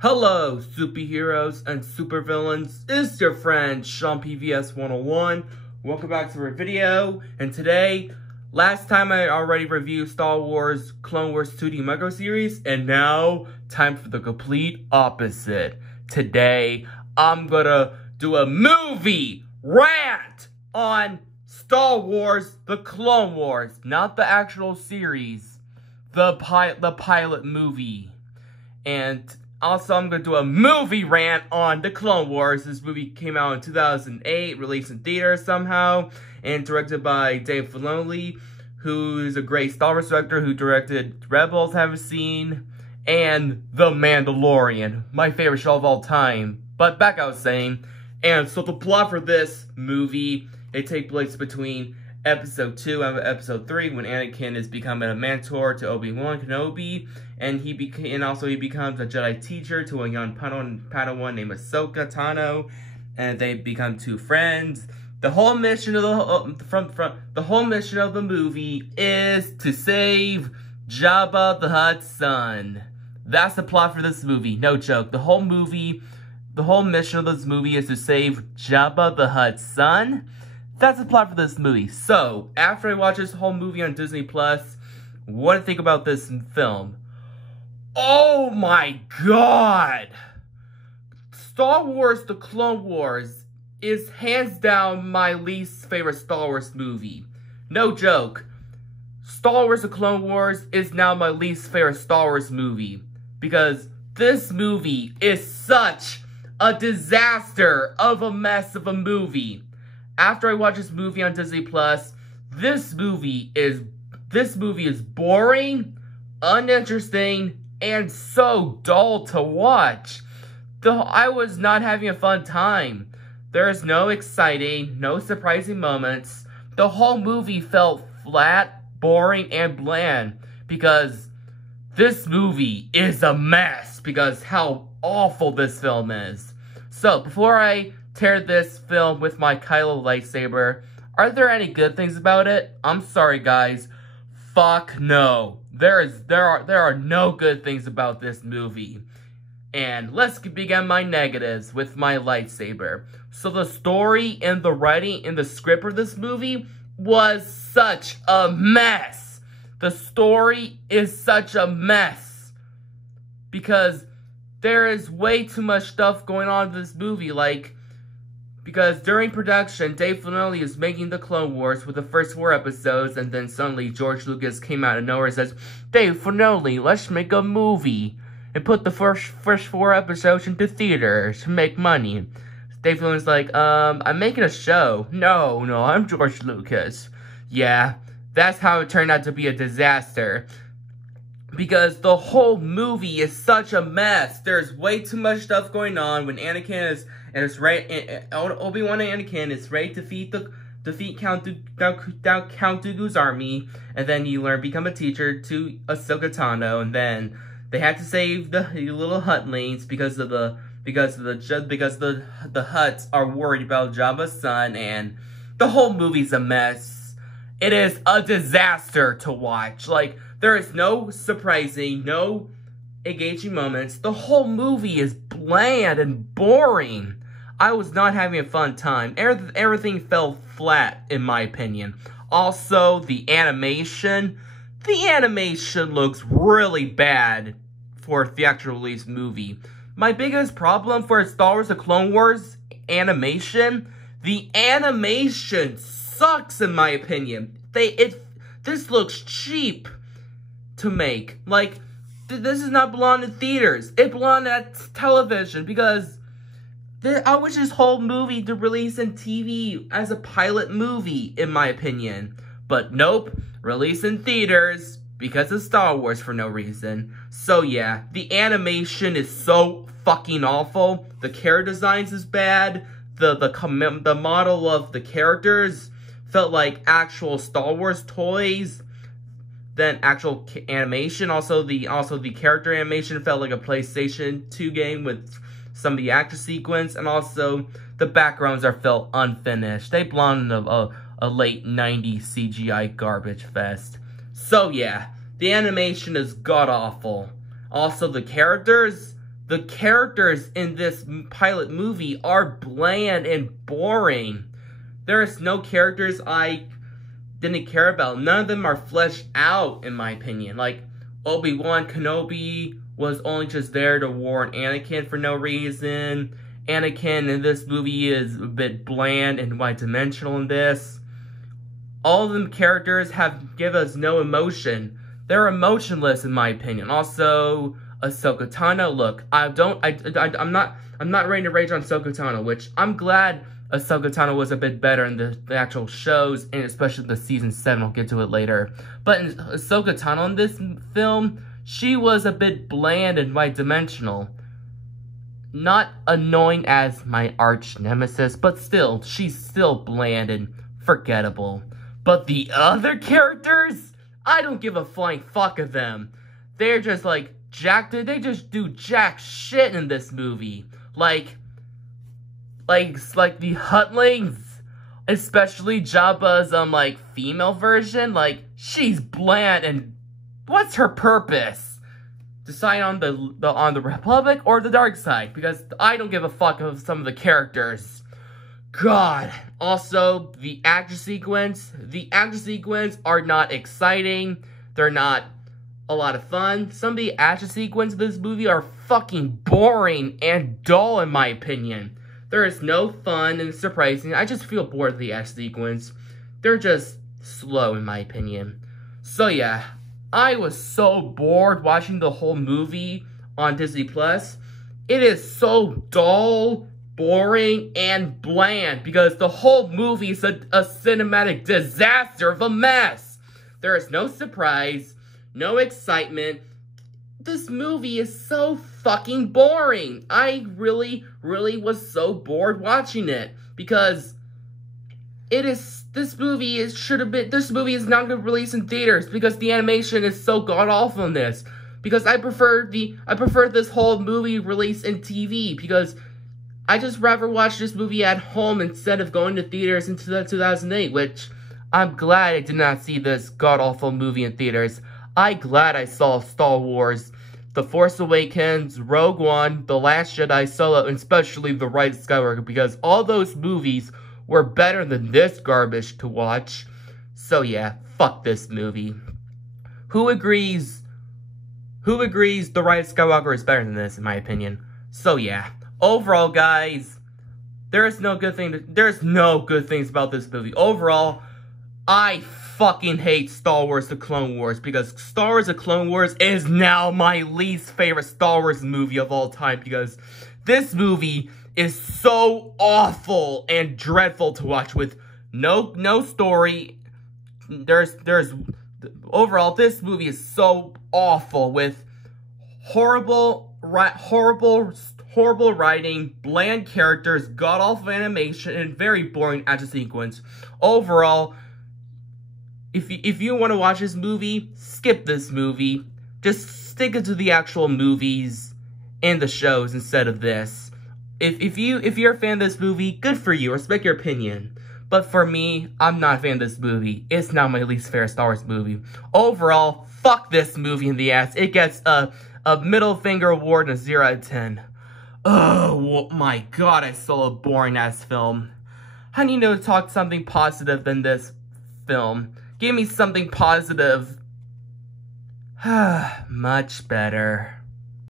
Hello, superheroes and supervillains. It's your friend, Sean PVS 101. Welcome back to our video. And today, last time I already reviewed Star Wars Clone Wars 2D Micro Series, and now, time for the complete opposite. Today, I'm gonna do a movie rant on Star Wars The Clone Wars. Not the actual series, the pilot movie. And also, I'm going to do a movie rant on The Clone Wars. This movie came out in 2008, released in theaters somehow, and directed by Dave Filoni, who's a great Star Wars director who directed Rebels, haven't seen, and The Mandalorian, my favorite show of all time. But back I was saying, and so the plot for this movie, it takes place between Episode 2 and Episode 3, when Anakin is becoming a mentor to Obi-Wan Kenobi, and he becomes a Jedi teacher to a young Padawan named Ahsoka Tano, and they become two friends. The whole mission of the whole mission of the movie is to save Jabba the Hutt's son. That's the plot for this movie. No joke. The whole mission of this movie is to save Jabba the Hutt's son. That's the plot for this movie. So, after I watch this whole movie on Disney Plus, what do you think about this film? Oh my god! Star Wars The Clone Wars is hands down my least favorite Star Wars movie. No joke. Star Wars The Clone Wars is now my least favorite Star Wars movie. Because this movie is such a disaster of a mess of a movie. After I watch this movie on Disney Plus, this movie is boring, uninteresting, and so dull to watch. I was not having a fun time. There's no exciting, no surprising moments. The whole movie felt flat, boring, and bland because this movie is a mess because how awful this film is. So, before I tear this film with my Kylo lightsaber, are there any good things about it? I'm sorry, guys. Fuck no. There are no good things about this movie. And let's begin my negatives with my lightsaber. So the story and the writing and the script of this movie was such a mess. The story is such a mess. Because there is way too much stuff going on in this movie, because during production, Dave Filoni is making The Clone Wars with the first 4 episodes, and then suddenly George Lucas came out of nowhere and says, Dave Filoni, let's make a movie and put the first 4 episodes into theaters to make money. Dave Filoni's like, I'm making a show. No, I'm George Lucas. Yeah, that's how it turned out to be a disaster. Because the whole movie is such a mess. There's way too much stuff going on when Obi-Wan and Anakin is ready to defeat Count Dooku's army, and then you become a teacher to Ahsoka Tano, and then they had to save the little Huttlings because the Hutts are worried about Jabba's son, and the whole movie's a mess. It is a disaster to watch. There is no surprising, no engaging moments. The whole movie is bland and boring. I was not having a fun time. Everything fell flat, in my opinion. Also, the animation looks really bad for a theatrical release movie. My biggest problem for Star Wars The Clone Wars animation, the animation sucks, in my opinion. This looks cheap to make. This does not belong in theaters. It belonged at television because I wish this whole movie to release in TV as a pilot movie, in my opinion. But nope, release in theaters because of Star Wars for no reason. So yeah, the animation is so fucking awful. The character designs is bad. The model of the characters felt like actual Star Wars toys than actual animation. Also the character animation felt like a PlayStation 2 game with some of the action sequence, and also the backgrounds felt unfinished. They belong in a late 90s CGI garbage fest. So yeah, the animation is god-awful. Also, the characters, the characters in this pilot movie are bland and boring. There is no characters I didn't care about. None of them are fleshed out, in my opinion. Like, Obi-Wan Kenobi was only just there to warn Anakin for no reason. Anakin in this movie is a bit bland and one-dimensional in this. All of them characters give us no emotion. They're emotionless, in my opinion. Also, Ahsoka Tano. Look, I'm not ready to rage on Ahsoka Tano, which I'm glad Ahsoka Tano was a bit better in the actual shows, and especially the season 7. I'll get to it later. But in Ahsoka Tano in this film, she was a bit bland and one-dimensional. Not annoying as my arch nemesis, but still, she's still bland and forgettable. But the other characters, I don't give a flying fuck of them. They're just like they just do jack shit in this movie. Like the Hutlings, especially Jabba's like female version. Like, she's bland, and what's her purpose? Decide on the Republic or the dark side, because I don't give a fuck of some of the characters. God. Also, the action sequence are not exciting. They're not a lot of fun. Some of the action sequences of this movie are fucking boring and dull, in my opinion. There is no fun and surprising. I just feel bored of the action sequence. They're just slow, in my opinion. So yeah, I was so bored watching the whole movie on Disney+. It is so dull, boring, and bland because the whole movie is a cinematic disaster of a mess. There is no surprise, no excitement. This movie is so fucking boring. I really was so bored watching it because this movie is not going to release in theaters because the animation is so god-awful in this. Because I prefer this whole movie release in TV because I just rather watch this movie at home instead of going to theaters in 2008, which I'm glad I did not see this god-awful movie in theaters. I'm glad I saw Star Wars, The Force Awakens, Rogue One, The Last Jedi, Solo, and especially The Rise of Skywalker, because all those movies were better than this garbage to watch. So yeah, fuck this movie. Who agrees The Rise of Skywalker is better than this, in my opinion? So yeah, overall, guys, there's no good things about this movie. Overall, I fucking hate Star Wars The Clone Wars because Star Wars The Clone Wars is now my least favorite Star Wars movie of all time because this movie is so awful and dreadful to watch with no story. Overall, this movie is so awful with horrible writing, bland characters, god-awful animation, and very boring action sequence. Overall, if you want to watch this movie, skip this movie. Just stick it to the actual movies and the shows instead of this. If you're a fan of this movie, good for you. Respect your opinion. But for me, I'm not a fan of this movie. It's not my least favorite Star Wars movie. Overall, fuck this movie in the ass. It gets a middle finger award and a 0 out of 10. Oh my god, I saw a boring ass film. I need to talk something positive than this film. Give me something positive. Much better.